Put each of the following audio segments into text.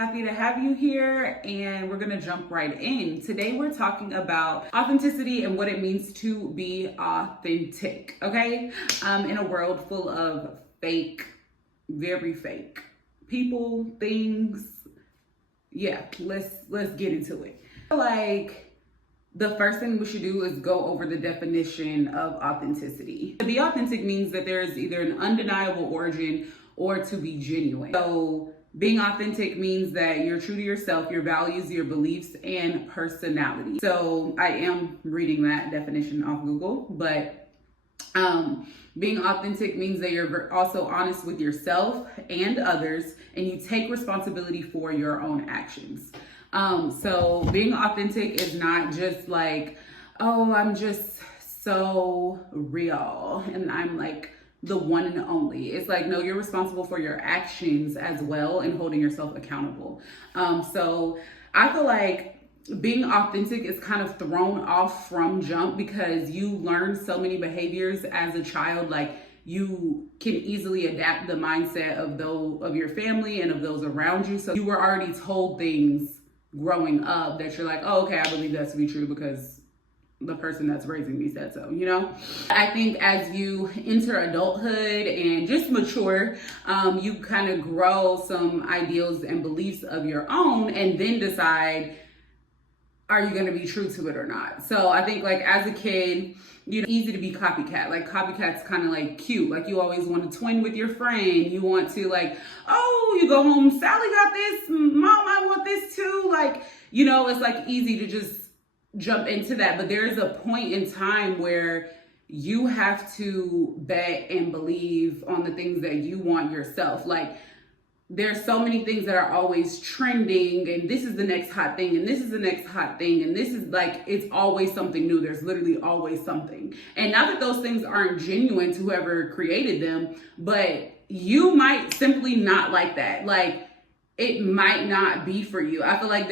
Happy to have you here, and we're gonna jump right in. Today we're talking about authenticity and what it means to be authentic, okay? In a world full of fake, very fake people, things. Yeah, let's get into it. Like, the first thing we should do is go over the definition of authenticity. To be authentic means that there is either an undeniable origin or to be genuine. So being authentic means that you're true to yourself, your values, your beliefs, and personality. So I am reading that definition off Google, but being authentic means that you're also honest with yourself and others, and you take responsibility for your own actions. So being authentic is not just like, oh, I'm just so real and I'm like the one and only. It's like, no, you're responsible for your actions as well and holding yourself accountable. So I feel like being authentic is kind of thrown off from jump because you learn so many behaviors as a child. Like, you can easily adapt the mindset of your family and of those around you. So you were already told things growing up that you're like, oh, okay, I believe that to be true because the person that's raising me said so, you know? I think as you enter adulthood and just mature, you kind of grow some ideals and beliefs of your own and then decide, are you going to be true to it or not? So I think, like, as a kid, you know, easy to be copycat. Like, copycat's kind of like cute. Like, you always want to twin with your friend. You want to, like, oh, you go home, Sally got this, Mom, I want this too. Like, you know, it's like easy to just jump into that. But there is a point in time where you have to bet and believe on the things that you want yourself. Like, there's so many things that are always trending, and this is the next hot thing, and this is the next hot thing, and this is like, it's always something new. There's literally always something. And not that those things aren't genuine to whoever created them, but you might simply not like that. Like, it might not be for you. I feel like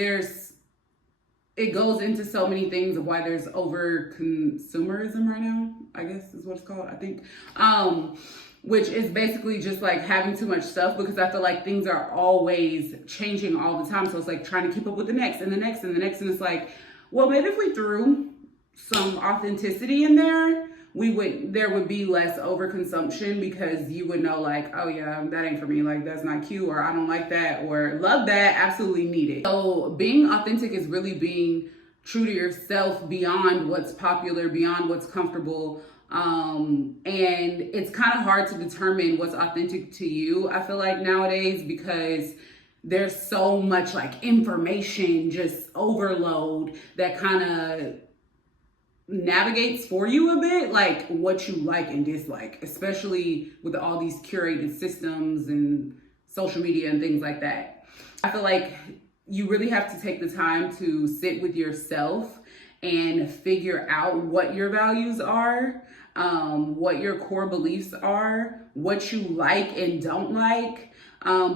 it goes into so many things of why there's over consumerism right now, I guess is what it's called, I think. Which is basically just like having too much stuff, because I feel like things are always changing all the time. So it's like trying to keep up with the next and the next and the next. And it's like, well, maybe if we threw some authenticity in there, there would be less overconsumption, because you would know, like, oh yeah, that ain't for me. Like, that's not cute, or I don't like that, or love that, absolutely need it. So being authentic is really being true to yourself beyond what's popular, beyond what's comfortable. And it's kind of hard to determine what's authentic to you, I feel like, nowadays, because there's so much like information, just overload, that kind of navigates for you a bit, like what you like and dislike, especially with all these curated systems and social media and things like that. I feel like you really have to take the time to sit with yourself and figure out what your values are, what your core beliefs are, what you like and don't like,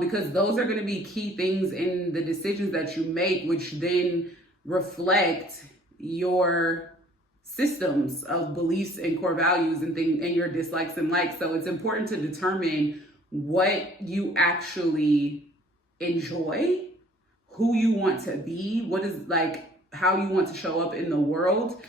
because those are going to be key things in the decisions that you make, which then reflect your systems of beliefs and core values and things, and your dislikes and likes. So it's important to determine what you actually enjoy, who you want to be, what is, like, how you want to show up in the world.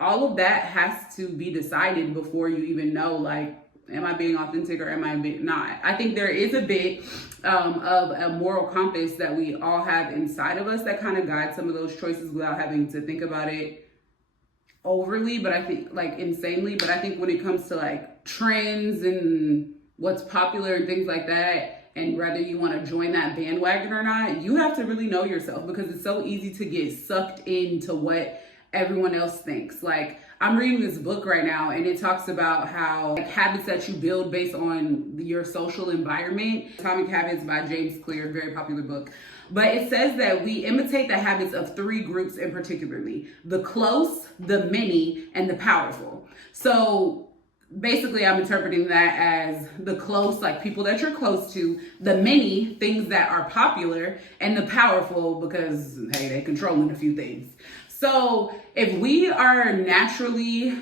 All of that has to be decided before you even know, like, am I being authentic or am I not? I think there is a bit of a moral compass that we all have inside of us that kind of guides some of those choices without having to think about it overly, but I think, like, insanely. But I think when it comes to like trends and what's popular and things like that, and whether you want to join that bandwagon or not, you have to really know yourself, because it's so easy to get sucked into what everyone else thinks. Like, I'm reading this book right now, and it talks about how, like, habits that you build based on your social environment. Atomic Habits by James Clear, very popular book. But it says that we imitate the habits of three groups in particularly: the close, the many, and the powerful. So basically, I'm interpreting that as the close, like people that you're close to; the many, things that are popular; and the powerful, because, hey, they're controlling a few things. So if we are naturally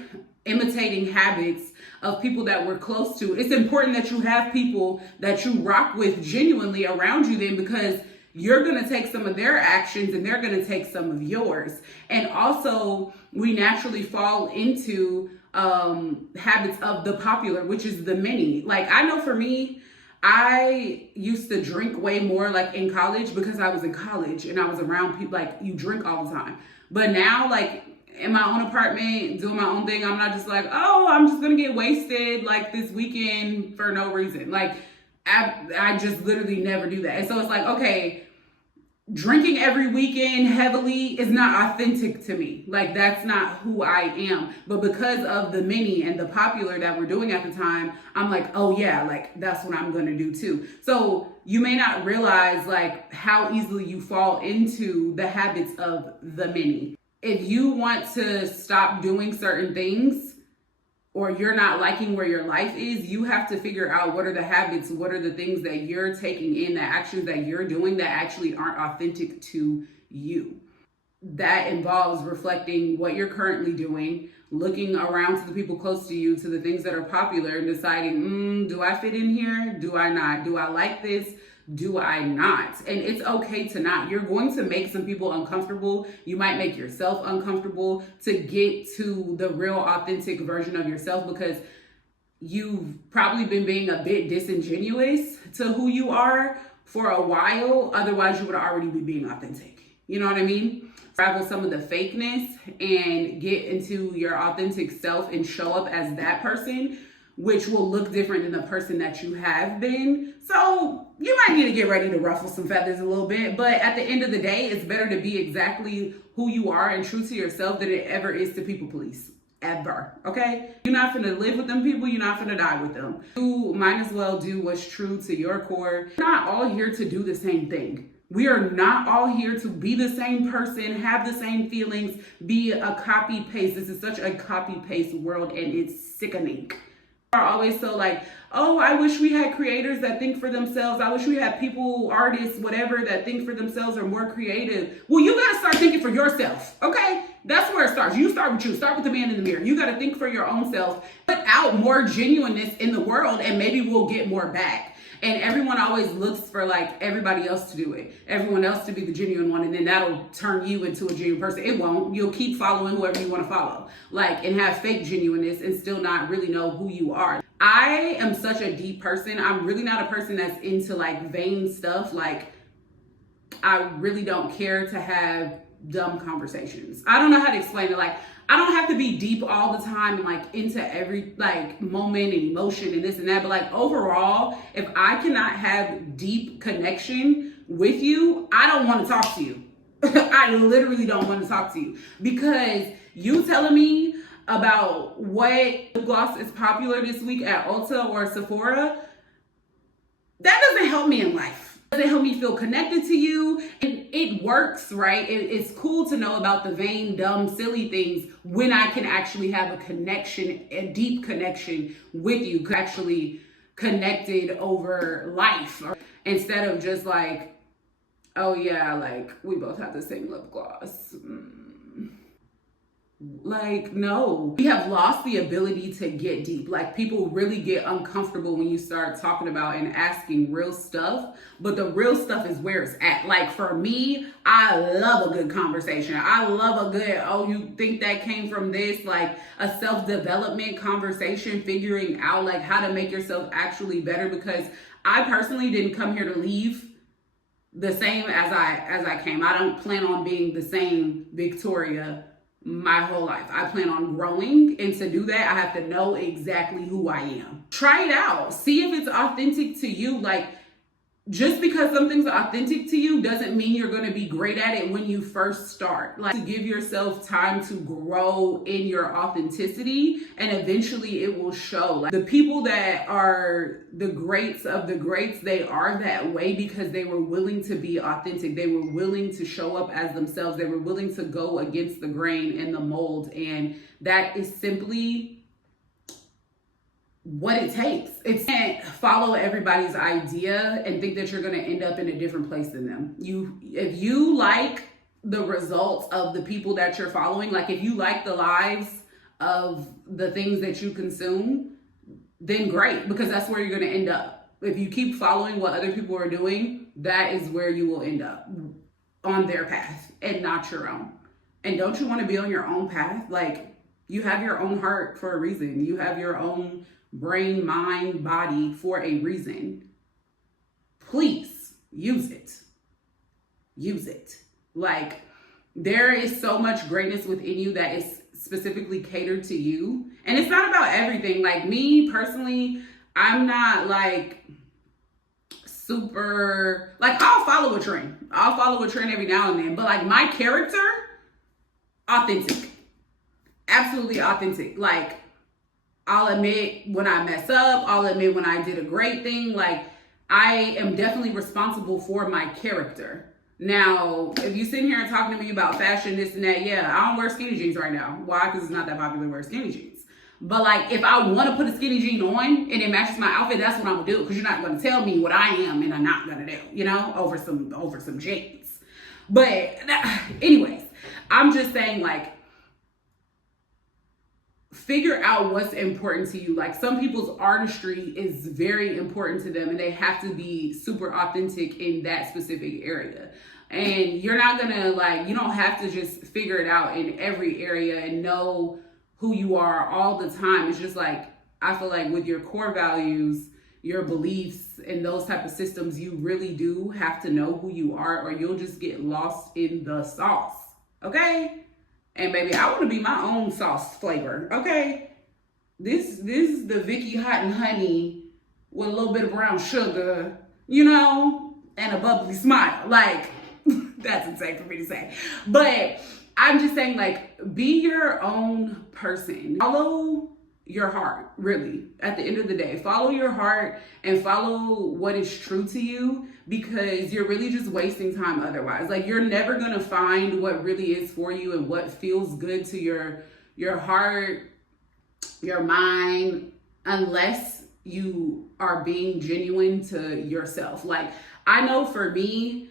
imitating habits of people that we're close to. It's important that you have people that you rock with genuinely around you then, because you're going to take some of their actions and they're going to take some of yours. And also, we naturally fall into habits of the popular, which is the many. Like, I know for me, I used to drink way more like in college because I was in college and I was around people, like, you drink all the time. But now, like, in my own apartment, doing my own thing, I'm not just like, oh, I'm just going to get wasted like this weekend for no reason. Like, I just literally never do that. And so it's like, okay, drinking every weekend heavily is not authentic to me. Like, that's not who I am. But because of the many and the popular that we're doing at the time, I'm like, oh yeah, like, that's what I'm going to do too. So you may not realize like how easily you fall into the habits of the many. If you want to stop doing certain things, or you're not liking where your life is, you have to figure out what are the habits, what are the things that you're taking in, the actions that you're doing that actually aren't authentic to you. That involves reflecting what you're currently doing, looking around to the people close to you, to the things that are popular, and deciding, do I fit in here? Do I not? Do I like this? Do I not? And it's okay to not. You're going to make some people uncomfortable. You might make yourself uncomfortable to get to the real authentic version of yourself, because you've probably been being a bit disingenuous to who you are for a while. Otherwise, you would already be being authentic. You know what I mean? Travel some of the fakeness and get into your authentic self and show up as that person, which will look different than the person that you have been. So you might need to get ready to ruffle some feathers a little bit, but at the end of the day, it's better to be exactly who you are and true to yourself than it ever is to people please. Ever, okay? You're not gonna live with them people, you're not gonna die with them. You might as well do what's true to your core. We're not all here to do the same thing. We are not all here to be the same person, have the same feelings, be a copy paste. This is such a copy paste world and it's sickening. Are always so like, oh, I wish we had creators that think for themselves. I wish we had people, artists, whatever, that think for themselves or more creative. Well, you got to start thinking for yourself, okay? That's where it starts. You start with you. Start with the man in the mirror. You got to think for your own self. Put out more genuineness in the world and maybe we'll get more back. And everyone always looks for like everybody else to do it. Everyone else to be the genuine one. And then that'll turn you into a genuine person. It won't. You'll keep following whoever you want to follow. Like, and have fake genuineness and still not really know who you are. I am such a deep person. I'm really not a person that's into like vain stuff. Like, I really don't care to have dumb conversations. I don't know how to explain it. Like, I don't have to be deep all the time and like into every like moment and emotion and this and that. But like overall, if I cannot have deep connection with you, I don't want to talk to you. I literally don't want to talk to you, because you telling me about what lip gloss is popular this week at Ulta or Sephora, that doesn't help me in life. It doesn't help me feel connected to you. And it works, right? It's cool to know about the vain, dumb, silly things when I can actually have a connection, a deep connection with you, actually connected over life, instead of just like, oh yeah, like we both have the same lip gloss. Like, no, we have lost the ability to get deep. Like, people really get uncomfortable when you start talking about and asking real stuff, but the real stuff is where it's at. Like, for me, I love a good conversation. I love a good, oh, you think that came from this? Like, a self-development conversation, figuring out like how to make yourself actually better, because I personally didn't come here to leave the same as I came. I don't plan on being the same Victoria my whole life. I plan on growing, and to do that, I have to know exactly who I am. Try it out. See if it's authentic to you. Like, just because something's authentic to you doesn't mean you're going to be great at it when you first start. Like, to give yourself time to grow in your authenticity, and eventually it will show. Like, the people that are the greats of the greats, they are that way because they were willing to be authentic. They were willing to show up as themselves. They were willing to go against the grain and the mold. And that is simply what it takes. It can't follow everybody's idea and think that you're going to end up in a different place than them. If you like the results of the people that you're following, like if you like the lives of the things that you consume, then great, because that's where you're going to end up. If you keep following what other people are doing, that is where you will end up, on their path and not your own. And don't you want to be on your own path? Like, you have your own heart for a reason. You have your own brain, mind, body for a reason. Please use it. Use it. Like, there is so much greatness within you that is specifically catered to you. And it's not about everything. Like, me personally, I'm not like super, like, I'll follow a trend. I'll follow a trend every now and then. But like, my character, authentic. Absolutely authentic. Like, I'll admit when I mess up. I'll admit when I did a great thing. Like, I am definitely responsible for my character. Now, if you sit here and talking to me about fashion, this and that, yeah, I don't wear skinny jeans right now. Why? Because it's not that popular to wear skinny jeans. But like, if I want to put a skinny jean on and it matches my outfit, that's what I'm gonna do. Because you're not gonna tell me what I am and I'm not gonna do, you know, over some jeans. But anyways, I'm just saying, like, figure out what's important to you. Like, some people's artistry is very important to them and they have to be super authentic in that specific area. And you're not gonna, like, you don't have to just figure it out in every area and know who you are all the time. It's just like, I feel like with your core values, your beliefs and those type of systems, you really do have to know who you are, or you'll just get lost in the sauce. Okay? And baby, I want to be my own sauce flavor. Okay? This is the Vicky Hot and Honey with a little bit of brown sugar, you know, and a bubbly smile. Like, that's insane for me to say. But I'm just saying, like, be your own person. Follow your heart, really. At the end of the day, follow your heart and follow what is true to you, because you're really just wasting time otherwise. Like, you're never gonna find what really is for you and what feels good to your heart, your mind, unless you are being genuine to yourself. Like, I know for me,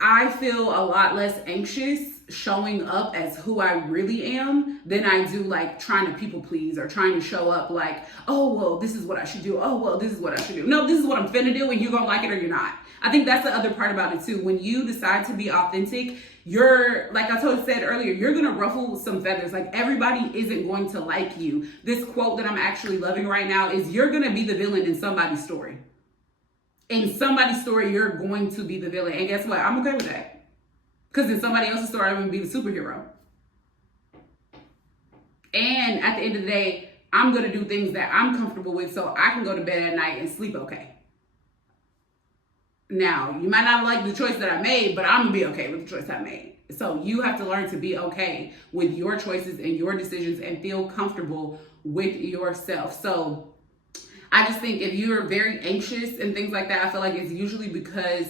I feel a lot less anxious showing up as who I really am than I do like trying to people please or trying to show up like, oh, well, this is what I should do. Oh, well, this is what I should do. No, this is what I'm finna do and you're gonna like it or you're not. I think that's the other part about it too. When you decide to be authentic, you're, like I said earlier, you're gonna ruffle some feathers. Like, everybody isn't going to like you. This quote that I'm actually loving right now is, you're gonna be the villain in somebody's story. In somebody's story, you're going to be the villain. And guess what? I'm okay with that. Because in somebody else's story, I'm going to be the superhero. And at the end of the day, I'm going to do things that I'm comfortable with so I can go to bed at night and sleep okay. Now, you might not like the choice that I made, but I'm going to be okay with the choice I made. So you have to learn to be okay with your choices and your decisions and feel comfortable with yourself. So I just think if you're very anxious and things like that, I feel like it's usually because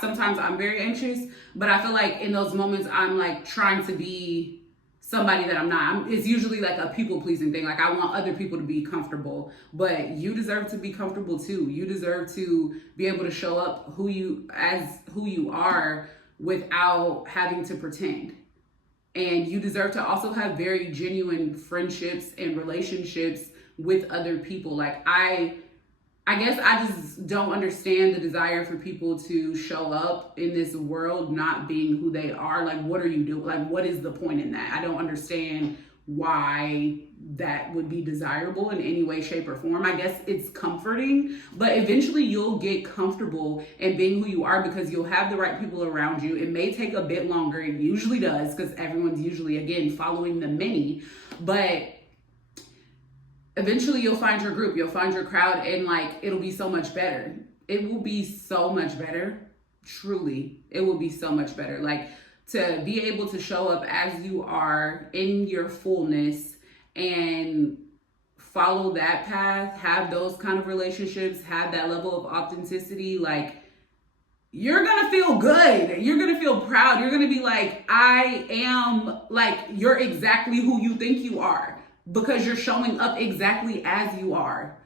sometimes I'm very anxious, but I feel like in those moments I'm like trying to be somebody that I'm not. It's usually like a people pleasing thing. Like, I want other people to be comfortable, but you deserve to be comfortable too. You deserve to be able to show up who you are without having to pretend. And you deserve to also have very genuine friendships and relationships with other people. Like, I guess I just don't understand the desire for people to show up in this world not being who they are. Like, what are you doing? Like, what is the point in that? I don't understand why that would be desirable in any way, shape, or form. I guess it's comforting, but eventually you'll get comfortable in being who you are because you'll have the right people around you. It may take a bit longer. It usually does, because everyone's usually, again, following the many, but eventually you'll find your group, you'll find your crowd, and like, it'll be so much better. It will be so much better. Truly, it will be so much better. Like, to be able to show up as you are in your fullness and follow that path, have those kind of relationships, have that level of authenticity, like, you're gonna feel good. You're gonna feel proud. You're gonna be like, I am, like, you're exactly who you think you are, because you're showing up exactly as you are.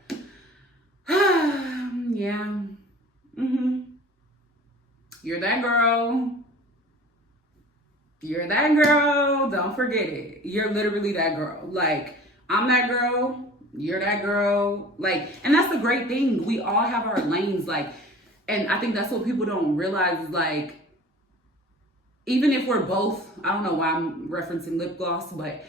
Yeah. You're that girl. You're that girl. Don't forget it. You're literally that girl. Like, I'm that girl. you're that girl. Like, and that's the great thing. We all have our lanes. Like, and I think that's what people don't realize is like, even if we're both, I don't know why I'm referencing lip gloss, but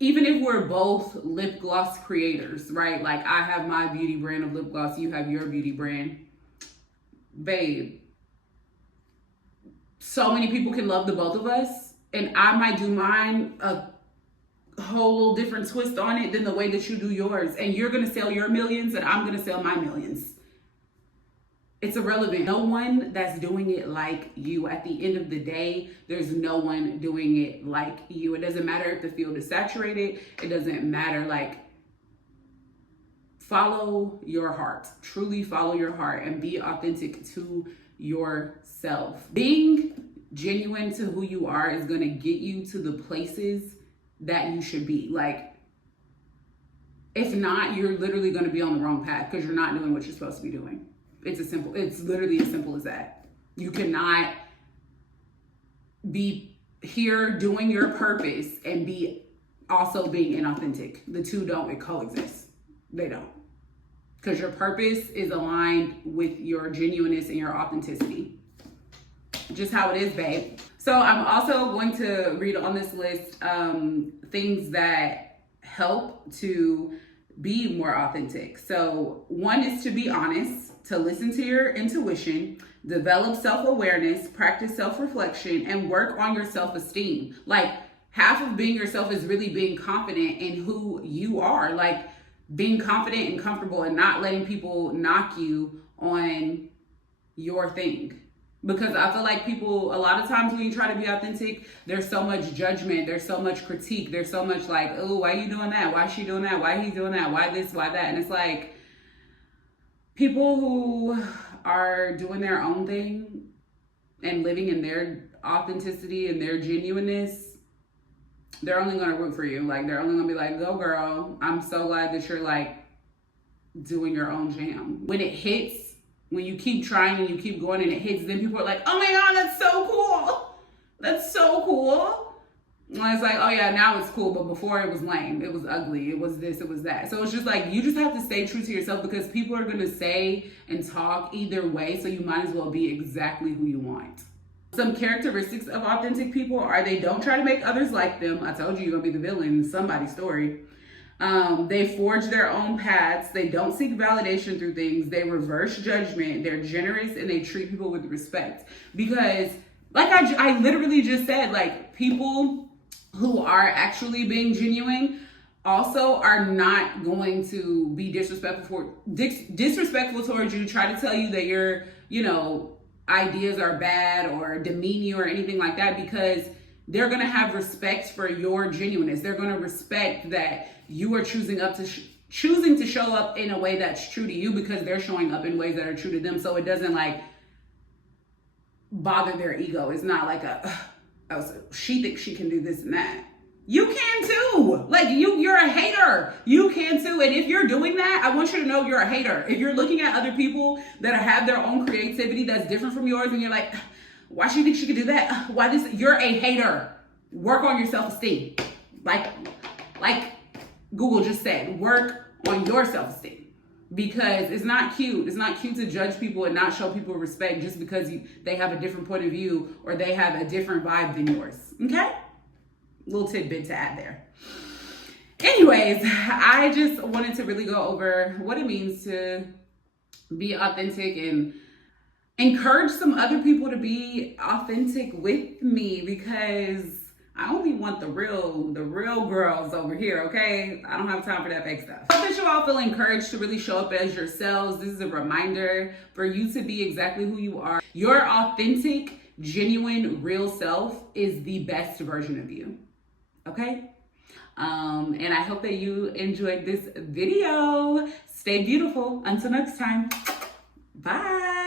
even if we're both lip gloss creators, right? Like I have my beauty brand of lip gloss, you have your beauty brand. Babe, so many people can love the both of us, and I might do mine a whole little different twist on it than the way that you do yours. And you're gonna sell your millions and I'm gonna sell my millions. It's irrelevant. No one that's doing it like you. At the end of the day, there's no one doing it like you. It doesn't matter if the field is saturated. It doesn't matter. Like, follow your heart. Truly follow your heart and be authentic to yourself. Being genuine to who you are is going to get you to the places that you should be. Like, if not, you're literally going to be on the wrong path because you're not doing what you're supposed to be doing. It's literally as simple as that. You cannot be here doing your purpose and be also being inauthentic. The two don't coexist. They don't. Because your purpose is aligned with your genuineness and your authenticity. Just how it is, babe. So I'm also going to read on this list things that help to be more authentic. So one is to be honest, to listen to your intuition, develop self-awareness, practice self-reflection, and work on your self-esteem. Like, half of being yourself is really being confident in who you are. Like, being confident and comfortable and not letting people knock you on your thing. Because I feel like people, a lot of times when you try to be authentic, there's so much judgment, there's so much critique, there's so much like, oh, why are you doing that? Why is she doing that? Why he doing that? Why this, why that? And it's like, people who are doing their own thing and living in their authenticity and their genuineness, they're only going to root for you. Like, they're only going to be like, go girl, I'm so glad that you're like doing your own jam. When it hits, when you keep trying and you keep going and it hits, then people are like, oh my God, that's so cool. That's so cool. And it's like, oh yeah, now it's cool, but before it was lame. It was ugly. It was this, it was that. So it's just like, you just have to stay true to yourself because people are going to say and talk either way. So you might as well be exactly who you want. Some characteristics of authentic people are they don't try to make others like them. I told you you're going to be the villain in somebody's story. They forge their own paths. They don't seek validation through things. They reverse judgment. They're generous and they treat people with respect. Because like I literally just said, like, people who are actually being genuine also are not going to be disrespectful towards you, try to tell you that your, ideas are bad or demean you or anything like that, because they're going to have respect for your genuineness. They're going to respect that you are choosing to show up in a way that's true to you because they're showing up in ways that are true to them. So it doesn't like bother their ego. It's not like she thinks she can do this and that. You can too. Like, you're a hater. You can too. And if you're doing that, I want you to know you're a hater. If you're looking at other people that have their own creativity that's different from yours and you're like, why she think she could do that? Why this? You're a hater. Work on your self-esteem. Like Google just said, work on your self-esteem. Because it's not cute. It's not cute to judge people and not show people respect just because they have a different point of view or they have a different vibe than yours. Okay? Little tidbit to add there. Anyways, I just wanted to really go over what it means to be authentic and encourage some other people to be authentic with me, because I only want the real girls over here, okay? I don't have time for that fake stuff. I hope that you all feel encouraged to really show up as yourselves. This is a reminder for you to be exactly who you are. Your authentic, genuine, real self is the best version of you, okay? And I hope that you enjoyed this video. Stay beautiful. Until next time, bye.